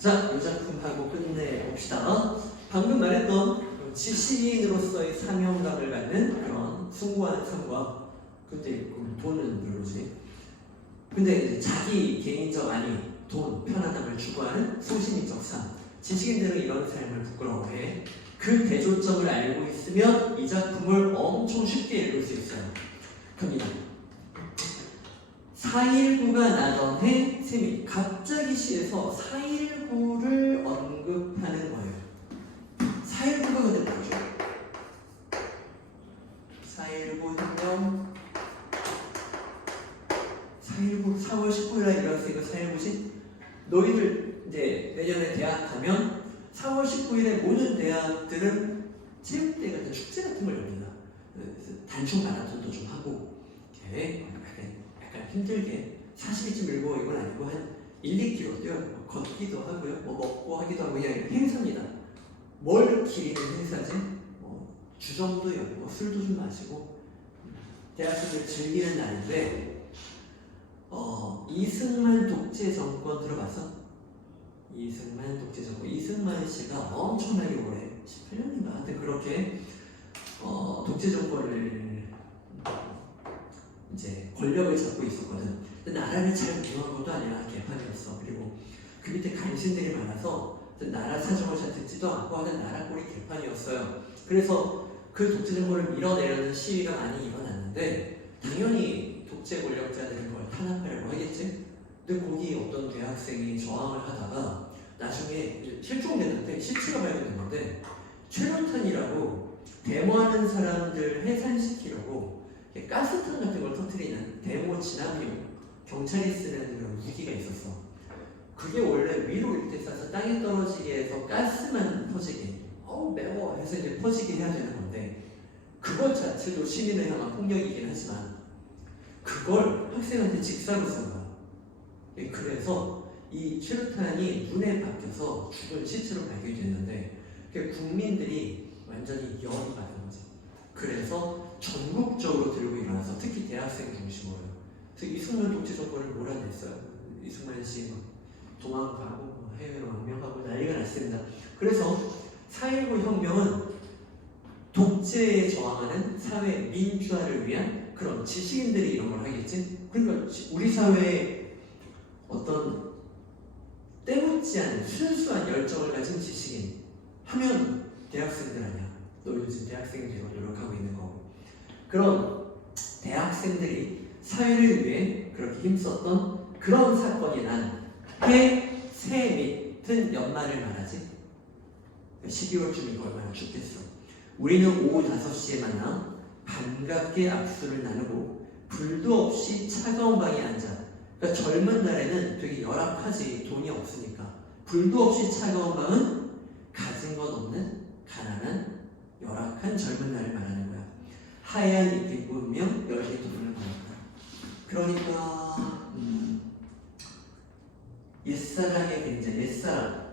자, 이 작품하고 끝내봅시다. 방금 말했던 지식인으로서의 사명감을 갖는 그런 숭고한 삶과 그때 돈은 별로지. 근데 이제 자기 개인적 돈, 편안함을 추구하는 소시민적 삶. 지식인들은 이런 삶을 부끄러워해. 그 대조점을 알고 있으면 이 작품을 엄청 쉽게 읽을 수 있어요. 갑니다. 4.19가 나던 해 셈이 갑자기 시에서 4.19를 언급하는 거예요. 4.19가 근데 뭐죠? 4.19 혁명 4.19 4월 19일날 일어났으니까 4.19지? 너희들 이제 내년에 대학 가면 4월 19일에 모든 대학들은 체육대 같은 축제 같은 걸 엽니다. 단축 마라톤도 좀 하고 이렇게 약간 힘들게 40일 밀고 이건 아니고 한 1~2km 뛰어요. 걷기도 하고요. 먹고 하기도 하고 그냥 행사입니다. 뭘 기리는 행사지? 주점도 열고 술도 좀 마시고 대학생들 즐기는 날인데 이승만 독재 정권 들어봤어? 이승만 독재 정권. 이승만 씨가 엄청나게 오래 18년인가 하여튼 그렇게 독재 정권을 이제 권력을 잡고 있었거든. 근데 나라를 잘 운영한 것도 아니라 개판이었어. 그리고 그 밑에 간신들이 많아서 나라 사정을 잘 듣지도 않고 하는 나라 꼴이 개판이었어요. 그래서 그 독재 정권을 밀어내려는 시위가 많이 일어났는데 당연히 독재 권력자들이 그걸 탄압하려고 하겠지. 근데 거기 어떤 대학생이 저항을 하다가 나중에 실종됐는데 시체가 발견됐는데 최루탄이라고 데모하는 사람들 해산시키려고 가스탄 같은 걸 터뜨리는 데모 진압용 경찰이 쓰는 그런 무기가 있었어. 그게 원래 위로 이렇게 쏴서 땅에 떨어지게 해서 가스만 퍼지게 매워 해서 이제 퍼지게 해야 되는 건데 그것 자체도 시민을 향한 폭력이긴 하지만 그걸 학생한테 직사로 쏜 거야. 그래서 이 최루탄이 눈에 박혀서 죽은 시체로 발견됐는데 국민들이 완전히 열이 받은 거지. 그래서 전국적으로 들고 일어나서 특히 대학생 중심으로요. 그래서 이승만 독재 정권을 몰아냈어요. 이승만 씨 도망가고 해외로 망명하고 난리가 났습니다. 그래서 4.19 혁명은 독재에 저항하는 사회 민주화를 위한 그런 지식인들이 이런 걸 하겠지. 그러니까 우리 사회에 어떤 때묻지 않은 순수한 열정을 가진 지식인 하면 대학생들 아니야. 너희도 지금 대학생이 되고 노력하고 있는 거고. 그런 대학생들이 사회를 위해 그렇게 힘썼던 그런 사건이 난 새 밑은 연말을 말하지. 12월쯤이고 얼마나 춥겠어. 우리는 오후 5시에 만나 반갑게 악수를 나누고 불도 없이 차가운 방에 앉아. 그러니까 젊은 날에는 되게 열악하지. 돈이 없으니까. 불도 없이 차가운 방은 가진 것 없는 가난한 열악한 젊은 날을 말하는 거야. 하얀 잎이 보이며 열기 도문을 보았다. 그러니까 옛사랑의 굉장히 옛사랑은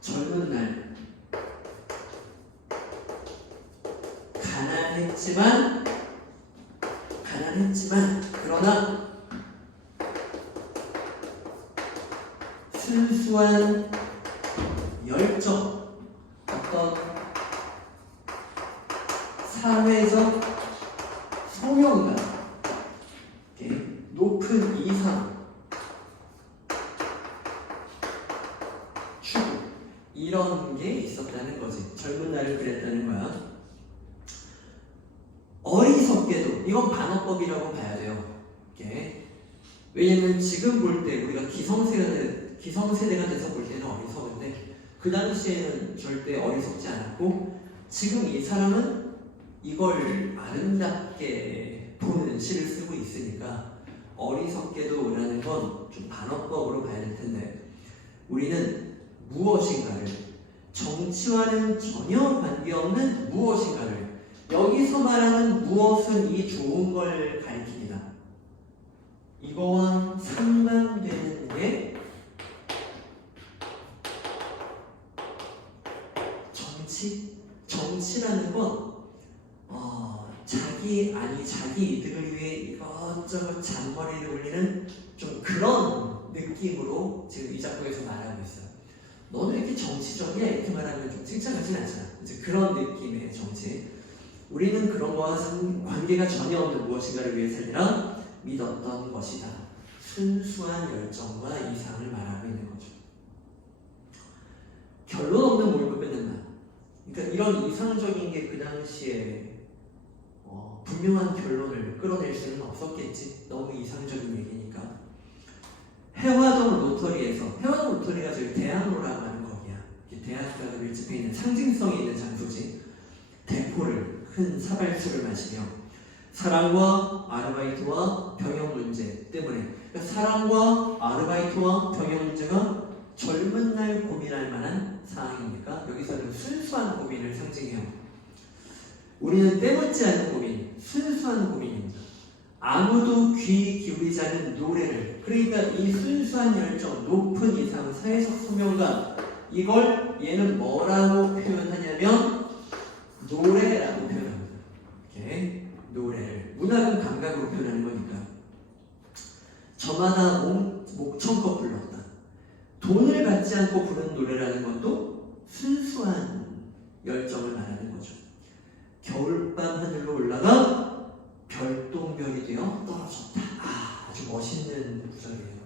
젊은 날 가난했지만 그러나 순수한 열정, 어떤 사회적 소명감, 높은 이상, 추구 이런 게 있었다는 거지. 젊은 날을 그랬다는 거야. 어리석게도 이건 반어법이라고 봐야 돼요. 왜냐면 지금 볼 때 우리가 기성세대가 돼서 볼 때는 어리석은데 그 당시에는 절대 어리석지 않았고 지금 이 사람은 이걸 아름답게 보는 시를 쓰고 있으니까 어리석게도라는 건 좀 반어법으로 봐야 될 텐데 우리는 무엇인가를 정치와는 전혀 관계없는 무엇인가를 여기서 말하는 무엇은 이 좋은 걸 가리킵니다. 이거와 상반되는 게 정치라는 건 자기 자기 이득을 위해 이것저것 잔머리를 올리는 좀 그런 느낌으로 지금 이 작품에서 말하고 있어요. 너는 이렇게 정치적이야? 이렇게 말하면 좀 칭찬하진 않잖아. 이제 그런 느낌의 정치. 우리는 그런 것과는 관계가 전혀 없는 무엇인가를 위해 살리라 믿었던 것이다. 순수한 열정과 이상을 말하고 있는 거죠. 결론 없는 몰고 끊는 말. 그러니까 이런 이상적인 게 그 당시에 분명한 결론을 끌어낼 수는 없었겠지. 너무 이상적인 얘기니까. 해화동 로터리에서, 해화동 로터리가 저희 대학로라고 하는 거기야. 대학가가 밀집해 있는 상징성이 있는 장소지. 대포를, 큰 사발수를 마시며 사랑과 아르바이트와 병역 문제 때문에, 그러니까 사랑과 아르바이트와 병역 문제가 젊은 날 고민할 만한 사항입니까? 여기서는 순수한 고민을 상징해요. 우리는 때묻지 않은 고민, 순수한 고민입니다. 아무도 귀 기울이지 않는 노래를, 그러니까 이 순수한 열정, 높은 이상, 사회적 소명감, 이걸 얘는 뭐라고 표현하냐면 노래라고 표현합니다. 이렇게 노래를, 문학은 감각으로 표현하는 거니까. 저마다 목청껏 불렀다. 돈을 받지 않고 부른 노래라는 것도 순수한 열정을 말하는 거죠. 겨울밤 하늘로 올라가 별똥별이 되어 떨어졌다. 아주 멋있는 구절이에요.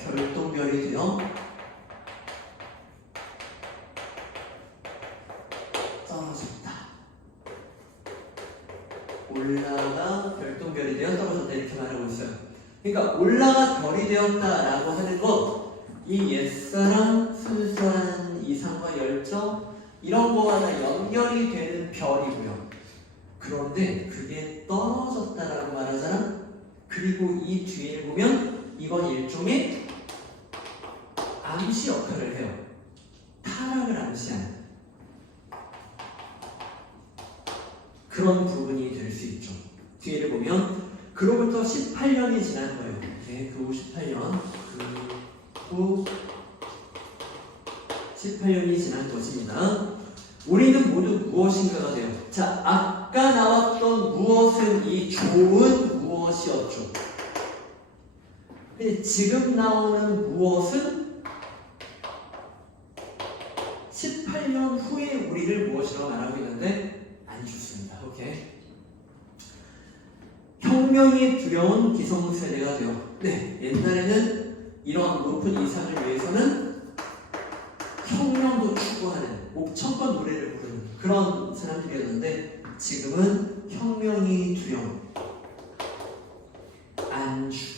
별똥별이 되어 떨어졌다. 올라가 별똥별이 되어 떨어졌다, 이렇게 말하고 있어요. 그러니까 올라가 별이 되었다라고 하는 것, 이 옛사랑, 순수한 이상과 열정, 이런 거와 다 연결이 되는 별이고요. 그런데 그게 떨어졌다라고 말하잖아. 그리고 이 뒤에 보면 이건 일종의 암시 역할을 해요. 타락을 암시하는 그런 부분이 될 수 있죠. 뒤를 보면 그로부터 18년이 지난 거예요. 네, 그 후 18년, 그 후 18년이 지난 것입니다. 우리는 모두 무엇인가가 돼요. 자, 아까 나왔던 무엇은 이 좋은 무엇이었죠. 근데 지금 나오는 무엇은 18년 후에 우리를 무엇이라고 말하고 있는데 안 좋습니다. 오케이. 혁명이 두려운 기성세대가 되어. 네, 옛날에는 이런 높은 이상을 위해서는 혁명도 추구하는 목청껏 노래를 부르는 그런 사람들이었는데, 지금은 혁명이 두려운 안주,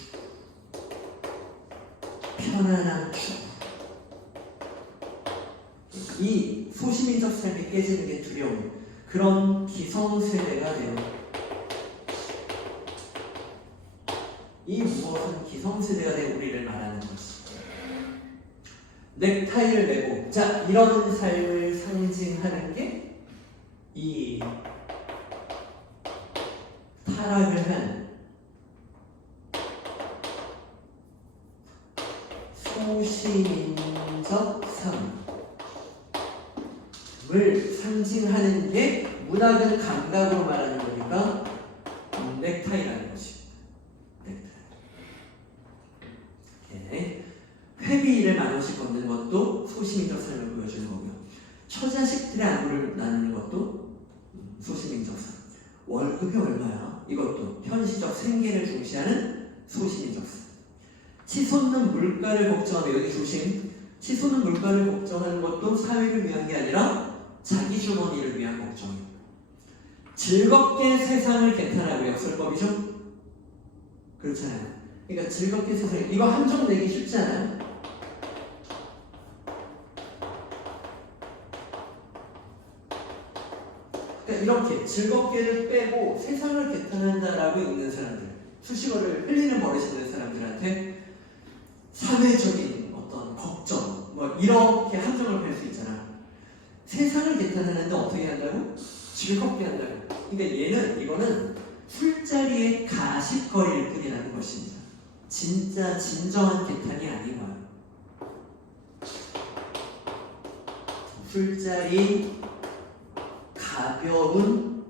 편안한 추구, 이 소시민적 삶이 깨지는 게 두려운 그런 기성세대가 되어. 이 무엇은 기성세대가 된 우리를 말하는 것이. 넥타이를 메고, 자, 이런 삶을 상징하는 게 이 타락을 한 소시민적 삶을 상징하는 게, 문학은 감각으로 말하는 거니까 넥타이라는 것이. 회비를 10,000원씩 걷는 것도 소시민적 삶을 보여주는 거고요. 처자식들의 안부를 나누는 것도 소시민적 삶. 월급이 얼마야? 이것도 현실적 생계를 중시하는 소시민적 삶. 치솟는 물가를 걱정하며, 여기 조심. 치솟는 물가를 걱정하는 것도 사회를 위한 게 아니라 자기 주머니를 위한 걱정이에요. 즐겁게 세상을 개탄하고 역설법이죠? 그렇잖아요. 그러니까 즐겁게 세상, 이거 함정 내기 쉽지 않아요? 그러니까 이렇게 즐겁게를 빼고 세상을 개탄한다라고 읽는 사람들, 수식어를 흘리는 버릇이 있는 사람들한테 사회적인 어떤 걱정, 뭐 이렇게 함정을 펼 수 있잖아. 세상을 개탄하는데 어떻게 한다고? 즐겁게 한다고. 그러니까 이거는 술자리의 가십거리일 뿐이라는 것입니다. 진짜 진정한 개탄이 아닌 거야. 술자리 가벼운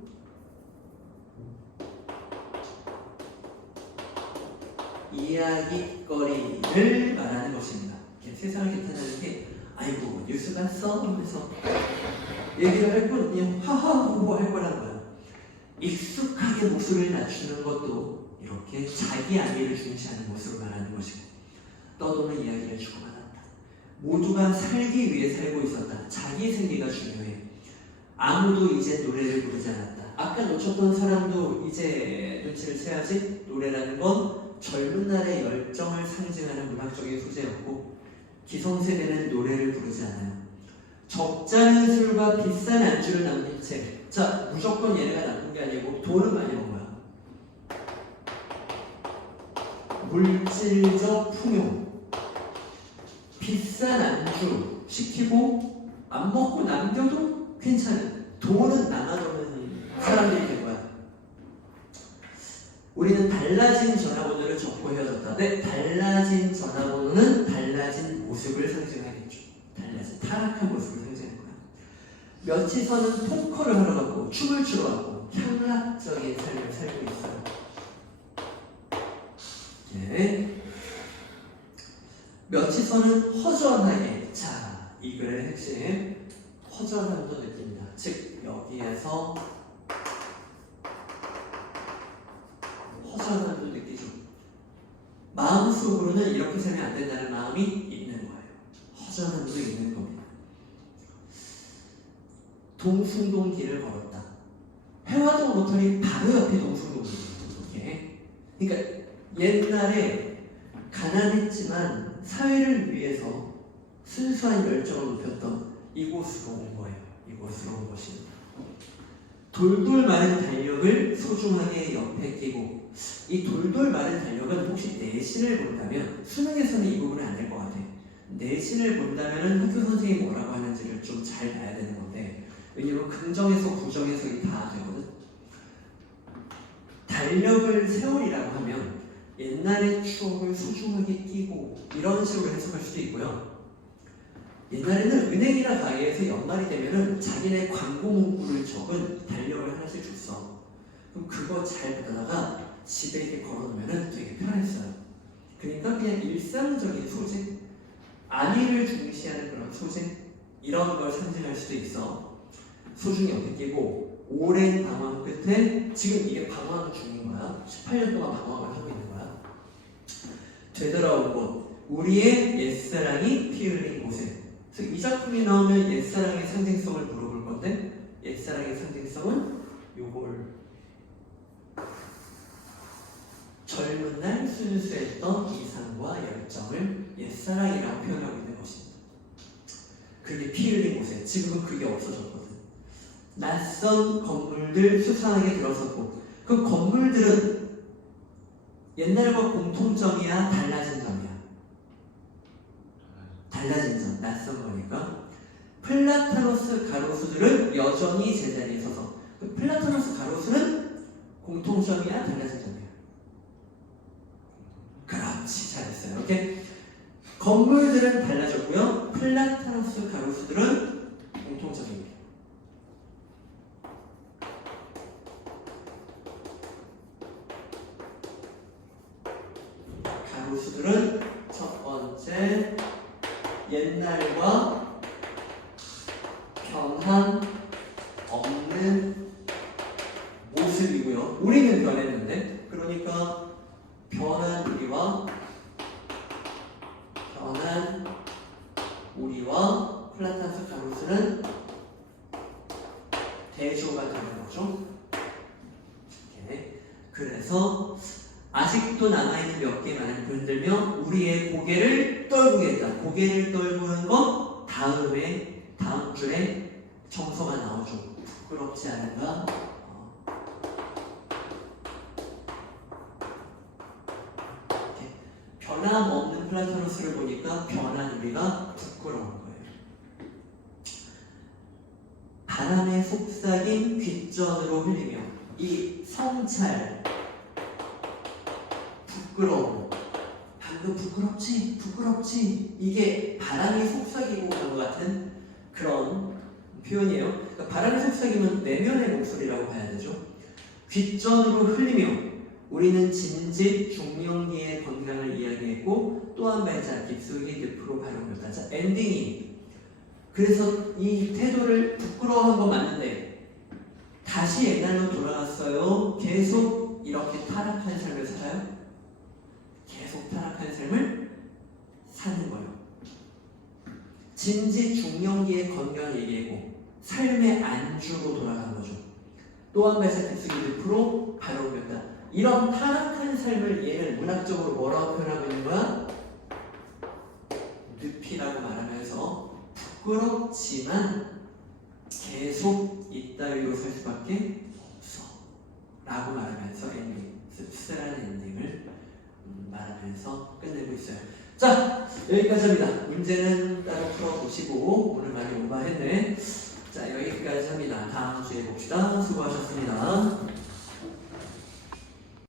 이야기거리를 말하는 것입니다. 세상을 괜찮다는 게 아이고 뉴스 봤어? 하면서 얘기를 할 건 그냥 하하호호 할 거란 거야. 익숙하게 목소리를 낮추는 것도 이렇게 자기 안위를 중시하는 모습으로 말하는 것이고, 떠도는 이야기를 주고받았다. 모두가 살기 위해 살고 있었다. 자기 생계가 중요해. 아무도 이제 노래를 부르지 않았다. 아까 놓쳤던 사람도 이제 눈치를 채야지. 노래라는 건 젊은 날의 열정을 상징하는 문학적인 소재였고, 기성세대는 노래를 부르지 않아요. 적잖은 술과 비싼 안주를 남긴 채. 자, 무조건 얘네가 나쁜 게 아니고 돈은 많이 번 거야. 물질적 풍요, 비싼 안주 시키고 안 먹고 남겨도 괜찮은, 돈은 남아도는 사람들이 된 거야. 우리는 달라진 전화번호를 적고 헤어졌다. 네, 달라진 전화번호는 달라진 모습을 상징하겠죠. 달라진 타락한 모습을 상징하는 거야. 며칠서는 포커를 하러 가고 춤을 추러 가고 향락적인 삶을 살고 있어요. 네. 며칠서는 허전하게. 자, 이 글의 핵심, 허전함도 느낍니다. 즉 여기에서 허전함도 느끼죠. 마음속으로는 이렇게 살면 안 된다는 마음이 있는 거예요. 허전함도 있는 겁니다. 동숭동 길을 걸었다. 회화동 로터리 바로 옆에 동숭동이에요. 그러니까 옛날에 가난했지만 사회를 위해서 순수한 열정을 높였던 이곳으로 온 거예요. 이곳으로 온 것입니다. 돌돌 마른 달력을 소중하게 옆에 끼고, 이 돌돌 마른 달력은 혹시 내신을 본다면, 수능에서는 이 부분은 안 될 것 같아. 내신을 본다면 학교 선생님이 뭐라고 하는지를 좀 잘 봐야 되는 건데, 왜냐면 긍정에서 부정해석이 다 되거든. 달력을 세월이라고 하면 옛날의 추억을 소중하게 끼고 이런 식으로 해석할 수도 있고요. 옛날에는 은행이나 가게에서 연말이 되면은 자기네 광고 문구를 적은 달력을 하나씩 줬어. 그럼 그거 잘 보다가 집에 이렇게 걸어놓으면은 되게 편했어요. 그러니까 그냥 일상적인 소재, 안위를 중시하는 그런 소재, 이런 걸 상징할 수도 있어. 소중히 옆에 끼고, 오랜 방황 끝에 지금 이게 방황 중인 거야. 18년 동안 방황을 하고 있는 거야. 되돌아온 곳, 우리의 옛사랑이 피 흘린 곳에. 그래서 이 작품이 나오면 옛사랑의 상징성을 물어볼 건데, 옛사랑의 상징성은 요걸 젊은 날 순수했던 이상과 열정을 옛사랑이라고 표현하고 있는 것입니다. 그게 피 흘린 곳에. 지금은 그게 없어졌거든. 낯선 건물들 수상하게 들어섰고, 그 건물들은 옛날과 공통점이야, 달라진 점이야? 달라진 점, 낯선 거니까. 플라타노스 가로수들은 여전히 제자리에 서서. 그 플라타노스 가로수는 공통점이야, 달라진 점이야? 그렇지, 잘했어요. 이렇게 건물들은 달라졌고요, 플라타노스 가로수들은 공통점입니다. 가로수들은 첫 번째, 옛날과 변함 없는 모습이고요. 우리는 변했는데, 그러니까 변한 우리와 플라타노스 가로수는 대조가 되는 거죠. 이렇게. 그래서 아직도 남아있는 몇 개만을 흔들며 우리의 고개를 떨구겠다. 고개를 떨구는 건 다음 줄에 정서가 나오죠. 부끄럽지 않은가? 이렇게. 변함없는 플라토노스를 보니까 변한 우리가 부끄러운 거예요. 바람에 속삭인 귓전으로 흘리며 이 성찰, 부끄러움, 방금 부끄럽지? 이게 바람이 속삭이고 간 것 같은 그런 표현이에요. 그러니까 바람의 속삭임은 내면의 목소리라고 봐야 되죠. 귓전으로 흘리며 우리는 진직 중년기의 건강을 이야기했고 또 한 발짝 깊숙이 늪으로 가려옵니다. 자, 엔딩이 그래서 이 태도를 부끄러워한 건 맞는데 다시 옛날로 돌아갔어요. 계속 이렇게 타락한 삶을 살아요. 계속 타락한 삶을 사는 거예요. 진지 중년기의 건강을 얘기하고 삶의 안주로 돌아간 거죠. 또 한 발짝 깊숙이 늪으로 가려옵니다. 이런 타락한 삶을 얘는 문학적으로 뭐라고 표현하고 있는 거야? 늪이라고 말하면서 부끄럽지만 계속 이따위로 살 수밖에 없어 라고 말하면서 엔딩, 씁쓸한 엔딩을 말하면서 끝내고 있어요. 자, 여기까지 합니다. 문제는 따로 풀어보시고 오늘 많이 오버했네. 자, 여기까지 합니다. 다음 주에 봅시다.